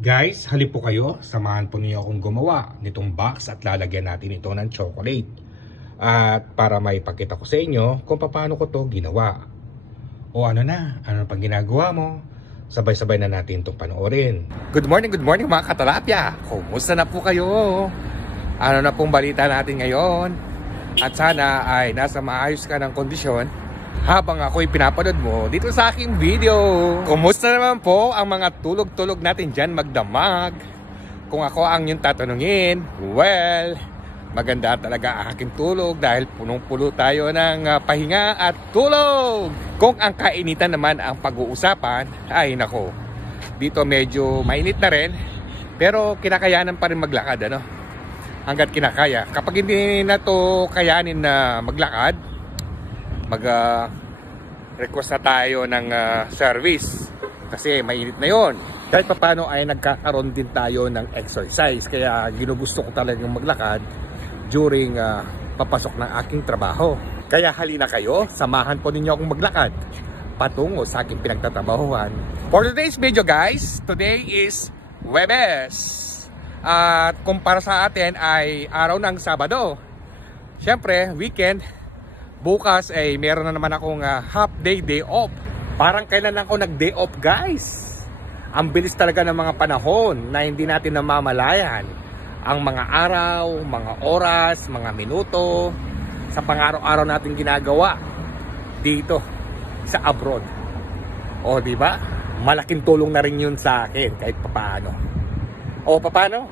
Guys, halip po kayo, samahan po niyo akong gumawa nitong box at lalagyan natin ito ng chocolate. At para maipakita ko sa inyo kung paano ko to ginawa. O ano pang ginagawa mo? Sabay-sabay na natin itong panoorin. Good morning mga katalapya! Kumusta na po kayo? Ano na pong balita natin ngayon? At sana ay nasa maayos ka ng kondisyon habang ako'y pinapanood mo dito sa aking video. Kumusta naman po ang mga tulog-tulog natin dyan magdamag? Kung ako ang yung tatanungin, well, maganda talaga ang aking tulog dahil punong-pulo tayo ng pahinga at tulog. Kung ang kainitan naman ang pag-uusapan, ay nako, dito medyo mainit na rin, pero kinakayanan pa rin maglakad, ano? Hanggat kinakaya. Kapag hindi na to kayanin na maglakad, request na tayo ng service kasi mainit na yon. Kahit paano ay nagkakaroon din tayo ng exercise, kaya ginugusto ko talagang maglakad during papasok ng aking trabaho. Kaya halina kayo, samahan po ninyo akong maglakad patungo sa aking pinagtatrabahuhan. For today's video guys, today is Huwebes. At kumpara sa atin ay araw ng Sabado. Siyempre, weekend. Bukas ay meron na naman akong half day off. Parang kailan ako nag day off guys. Ang bilis talaga ng mga panahon na hindi natin namamalayan. Ang mga araw, mga oras, mga minuto sa pang-araw-araw natin ginagawa dito sa abroad. O di ba? Malaking tulong na rin yun sa akin kahit papaano. O papaano?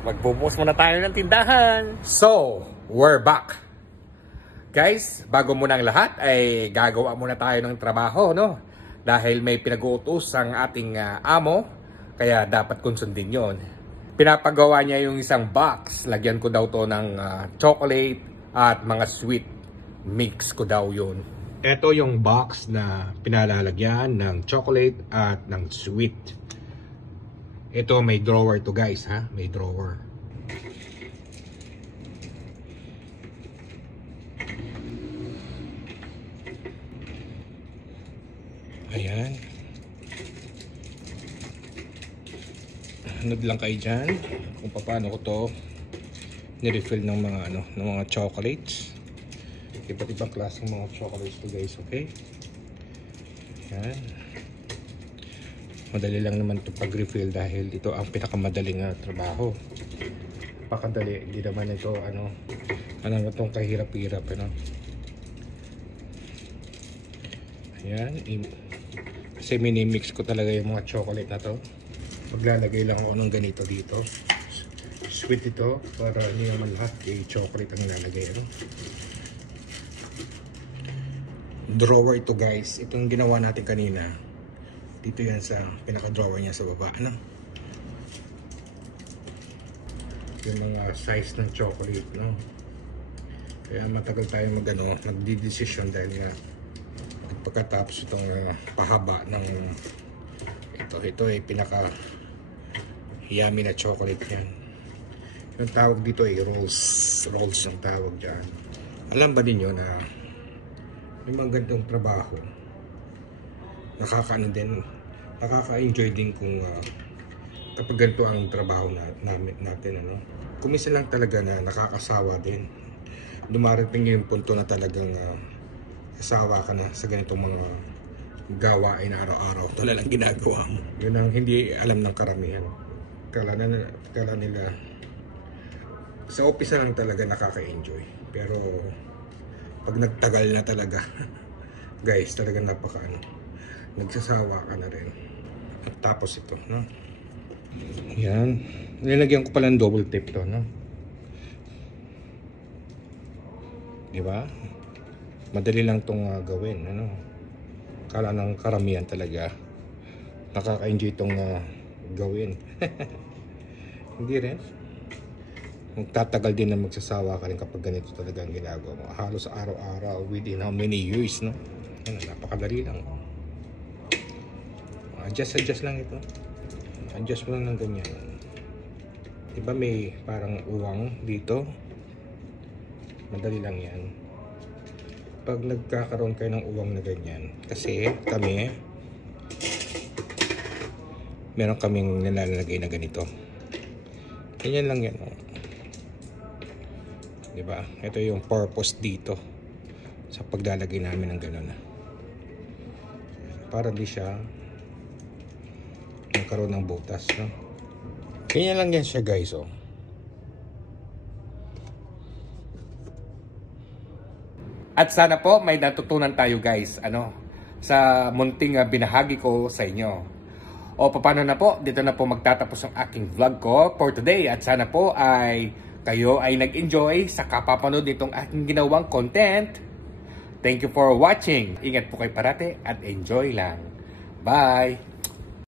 Magbubukas muna tayo ng tindahan. So, we're back. Guys, bago muna ang lahat ay gagawa muna tayo ng trabaho, no? Dahil may pinag-uutos ang ating amo, kaya dapat konsundin yon. Pinapagawa niya yung isang box. Lagyan ko daw to ng chocolate at mga sweet. Mix ko daw yun. Ito yung box na pinalalagyan ng chocolate at ng sweet. Ito may drawer to guys, ha? May drawer. Ayan. Hanod lang kayo dyan kung paano ko to nirefill ng mga ng mga chocolates. Iba't ibang klaseng mga chocolates to guys, okay? Ayan. Madali lang naman to pag-refill dahil ito ang pinakamadaling trabaho. Pakadali, hindi naman ito ano itong kahirap-hirap, ano? Ayan. Kasi minimix ko talaga yung mga chocolate na to. Maglalagay lang ako ng ganito dito. Sweet ito para hindi naman lahat chocolate ang nilalagay. Ano? Drawer ito guys. Itong ginawa natin kanina. Dito yan sa pinaka-drawer niya sa baba. Ano? Yung mga size ng chocolate. No? Kaya matagal tayo nagdi-decision dahil nga pagkatapos itong pahaba ng ito ay pinaka yummy na chocolate yan. Yung tawag dito ay rolls ang tawag dyan. Alam ba ninyo na yung mga ganitong trabaho nakaka-enjoy din kung kapag ganito ang trabaho natin, ano? Kuminsan lang talaga na nakakasawa din. Dumarating yung punto na talagang kasawa ka na sa ganitong mga gawain araw-araw. Ito lang ginagawa mo. Yun ang hindi alam ng karamihan. Kala nila sa office lang talaga nakaka-enjoy. Pero pag nagtagal na talaga guys, talaga nagsasawa ka na rin. At tapos ito, no? Yan. Nilagyan ko pala ng double tape to, no? Diba? Madali lang itong gawin, ano? Kala ng karamihan talaga nakaka-enjoy itong gawin. Hindi rin. Magtatagal din na magsasawa ka rin kapag ganito talaga ang ginagawa mo. Halos araw-araw, within how many years, no? Ano, napakadali lang. Adjust lang ito. Adjust mo lang ng ganyan. Diba may parang uwang dito? Madali lang yan. Pag nagkakaroon kayo ng uwang na ganyan, kasi kami meron kaming nilalagay na ganito. Ganyan lang yan. Diba? Ito yung purpose dito sa paglalagay namin ng ganun. Para di siya magkaroon ng butas, no? Ganyan lang yan siya, guys, oh. At sana po may natutunan tayo, guys, sa munting binahagi ko sa inyo. O paano na po, dito na po magtatapos ang aking vlog ko for today. At sana po ay kayo ay nag-enjoy sa kapapanood nitong aking ginawang content. Thank you for watching. Ingat po kayo parate at enjoy lang. Bye!